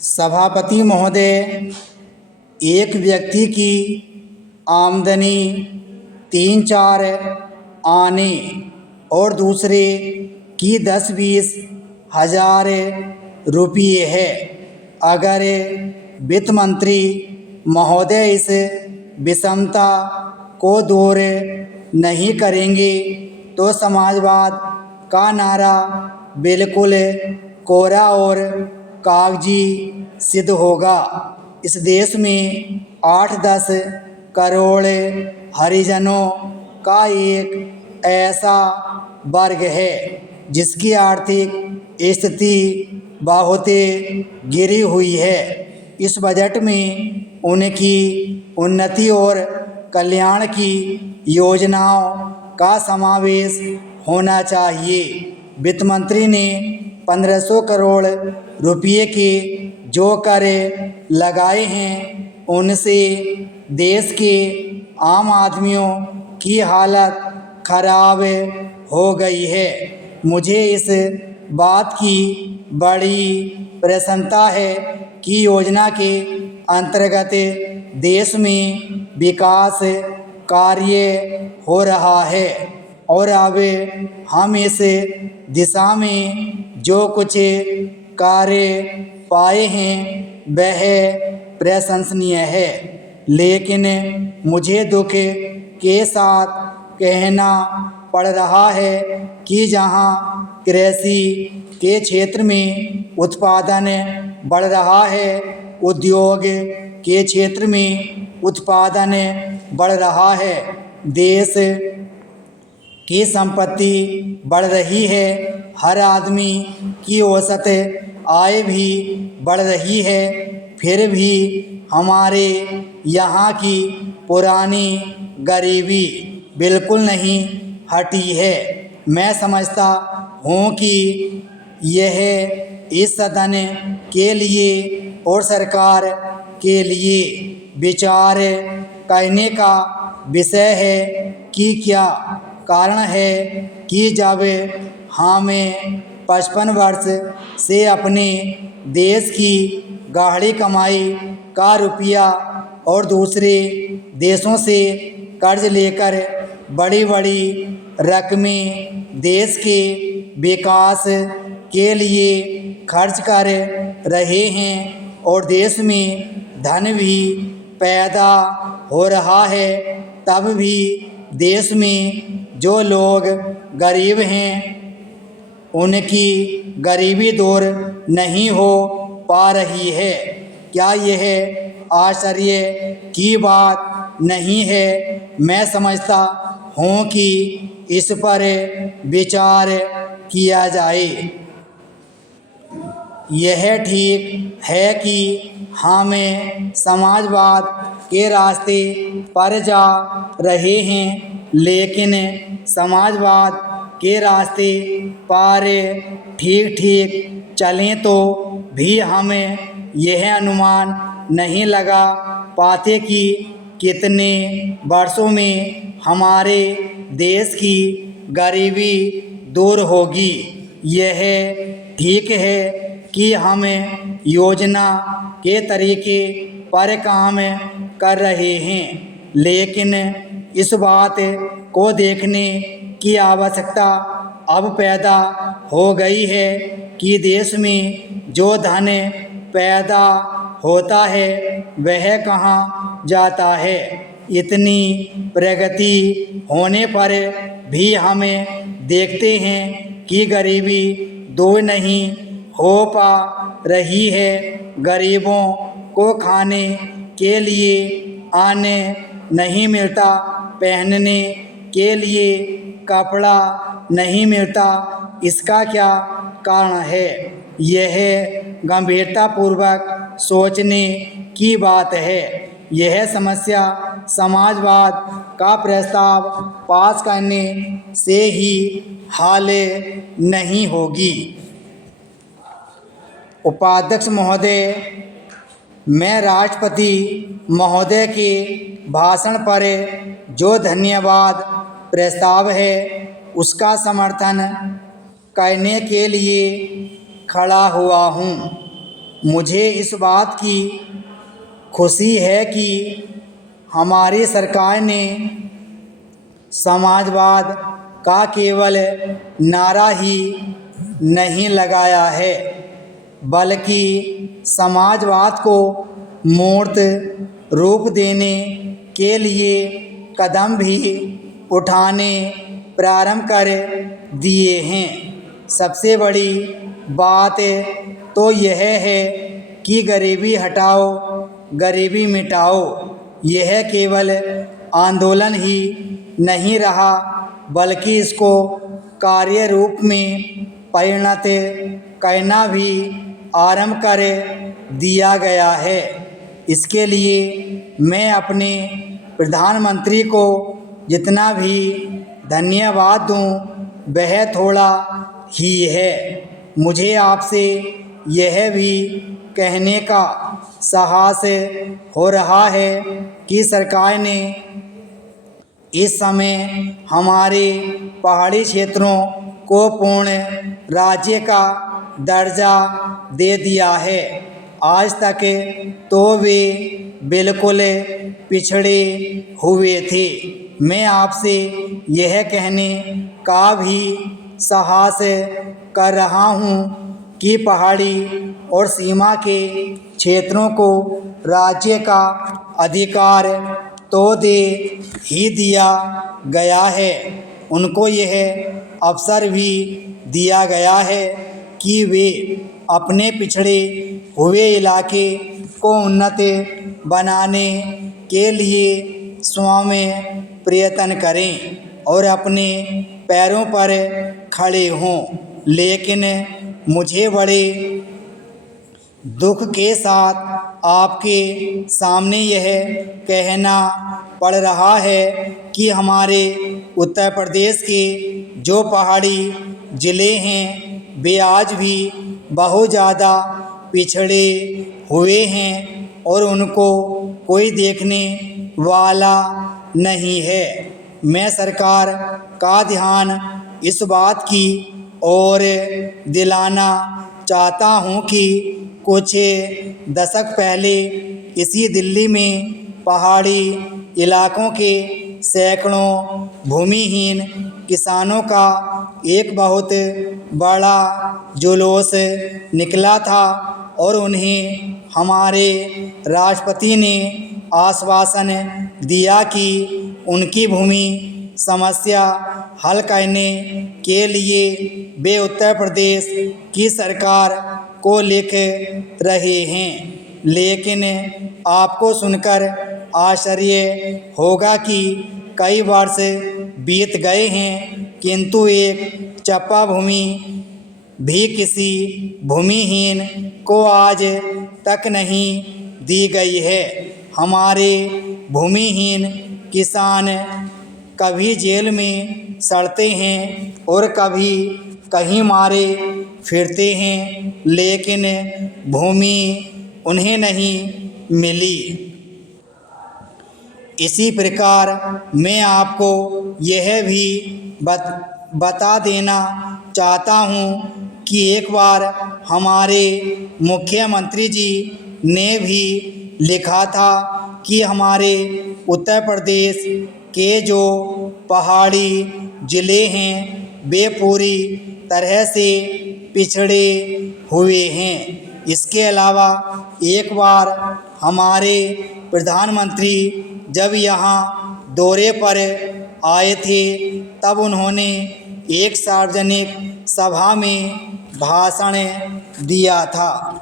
सभापति महोदय, एक व्यक्ति की आमदनी 3-4 आने और दूसरे की 10-20 हज़ार रुपये है। अगर वित्त मंत्री महोदय इस विषमता को दूर नहीं करेंगे तो समाजवाद का नारा बिल्कुल कोरा और कागजी सिद्ध होगा। इस देश में 8-10 करोड़ हरिजनों का एक ऐसा वर्ग है जिसकी आर्थिक स्थिति बहुत गिरी हुई है। इस बजट में उनकी उन्नति और कल्याण की योजनाओं का समावेश होना चाहिए। वित्त मंत्री ने 1500 करोड़ रुपये के जो कर लगाए हैं उनसे देश के आम आदमियों की हालत खराब हो गई है। मुझे इस बात की बड़ी प्रसन्नता है कि योजना के अंतर्गत देश में विकास कार्य हो रहा है और अब हम इस दिशा में जो कुछ कार्य पाए हैं वह प्रशंसनीय है। लेकिन मुझे दुख के साथ कहना पड़ रहा है कि जहां कृषि के क्षेत्र में उत्पादन बढ़ रहा है, उद्योग के क्षेत्र में उत्पादन बढ़ रहा है, देश की संपत्ति बढ़ रही है, हर आदमी की औसत आय भी बढ़ रही है, फिर भी हमारे यहाँ की पुरानी गरीबी बिल्कुल नहीं हटी है। मैं समझता हूँ कि यह इस सदन के लिए और सरकार के लिए विचार करने का विषय है कि क्या कारण है कि जब हम 55 वर्ष से अपने देश की गाढ़ी कमाई का रुपया और दूसरे देशों से कर्ज लेकर बड़ी बड़ी रकमें देश के विकास के लिए खर्च कर रहे हैं और देश में धन भी पैदा हो रहा है, तब भी देश में जो लोग गरीब हैं उनकी गरीबी दूर नहीं हो पा रही है। क्या यह आश्चर्य की बात नहीं है? मैं समझता हूँ कि इस पर विचार किया जाए। यह ठीक है कि हम समाजवाद के रास्ते पर जा रहे हैं, लेकिन समाजवाद के रास्ते पर ठीक ठीक चलें तो भी हम यह अनुमान नहीं लगा पाते कि कितने वर्षों में हमारे देश की गरीबी दूर होगी। यह ठीक है कि हम योजना के तरीके पर काम कर रहे हैं, लेकिन इस बात को देखने की आवश्यकता अब पैदा हो गई है कि देश में जो धन पैदा होता है वह कहाँ जाता है। इतनी प्रगति होने पर भी हम देखते हैं कि गरीबी दूर नहीं हो पा रही है। गरीबों को खाने के लिए अन्न नहीं मिलता, पहनने के लिए कपड़ा नहीं मिलता। इसका क्या कारण है? यह गंभीरतापूर्वक सोचने की बात है। यह समस्या समाजवाद का प्रस्ताव पास करने से ही हल नहीं होगी। उपाध्यक्ष महोदय, मैं राष्ट्रपति महोदय के भाषण पर जो धन्यवाद प्रस्ताव है उसका समर्थन करने के लिए खड़ा हुआ हूँ। मुझे इस बात की खुशी है कि हमारी सरकार ने समाजवाद का केवल नारा ही नहीं लगाया है, बल्कि समाजवाद को मूर्त रूप देने के लिए कदम भी उठाने प्रारंभ कर दिए हैं। सबसे बड़ी बात तो यह है कि गरीबी हटाओ, गरीबी मिटाओ यह केवल आंदोलन ही नहीं रहा, बल्कि इसको कार्य रूप में परिणत करना भी आरंभ कर दिया गया है। इसके लिए मैं अपने प्रधानमंत्री को जितना भी धन्यवाद दूं वह थोड़ा ही है। मुझे आपसे यह भी कहने का साहस हो रहा है कि सरकार ने इस समय हमारे पहाड़ी क्षेत्रों को पूर्ण राज्य का दर्जा दे दिया है। आज तक तो वे बिल्कुल पिछड़े हुए थे। मैं आपसे यह कहने का भी साहस कर रहा हूँ कि पहाड़ी और सीमा के क्षेत्रों को राज्य का अधिकार तो दे ही दिया गया है, उनको यह अवसर भी दिया गया है कि वे अपने पिछड़े हुए इलाके को उन्नत बनाने के लिए स्वयं प्रयत्न करें और अपने पैरों पर खड़े हों। लेकिन मुझे बड़े दुख के साथ आपके सामने यह कहना पड़ रहा है कि हमारे उत्तर प्रदेश के जो पहाड़ी ज़िले हैं वे आज भी बहुत ज़्यादा पिछड़े हुए हैं और उनको कोई देखने वाला नहीं है। मैं सरकार का ध्यान इस बात की ओर दिलाना चाहता हूँ कि कुछ दशक पहले इसी दिल्ली में पहाड़ी इलाकों के सैकड़ों भूमिहीन किसानों का एक बहुत बड़ा जुलूस निकला था और उन्हें हमारे राष्ट्रपति ने आश्वासन दिया कि उनकी भूमि समस्या हल करने के लिए वे उत्तर प्रदेश की सरकार को लिख रहे हैं। लेकिन आपको सुनकर आश्चर्य होगा कि कई वर्ष बीत गए हैं किंतु एक चप्पा भूमि भी किसी भूमिहीन को आज तक नहीं दी गई है। हमारे भूमिहीन किसान कभी जेल में सड़ते हैं और कभी कहीं मारे फिरते हैं, लेकिन भूमि उन्हें नहीं मिली। इसी प्रकार मैं आपको यह भी बता देना चाहता हूँ कि एक बार हमारे मुख्यमंत्री जी ने भी लिखा था कि हमारे उत्तर प्रदेश के जो पहाड़ी ज़िले हैं वे पूरी तरह से पिछड़े हुए हैं। इसके अलावा एक बार हमारे प्रधानमंत्री जब यहाँ दौरे पर आए थे तब उन्होंने एक सार्वजनिक सभा में भाषण दिया था।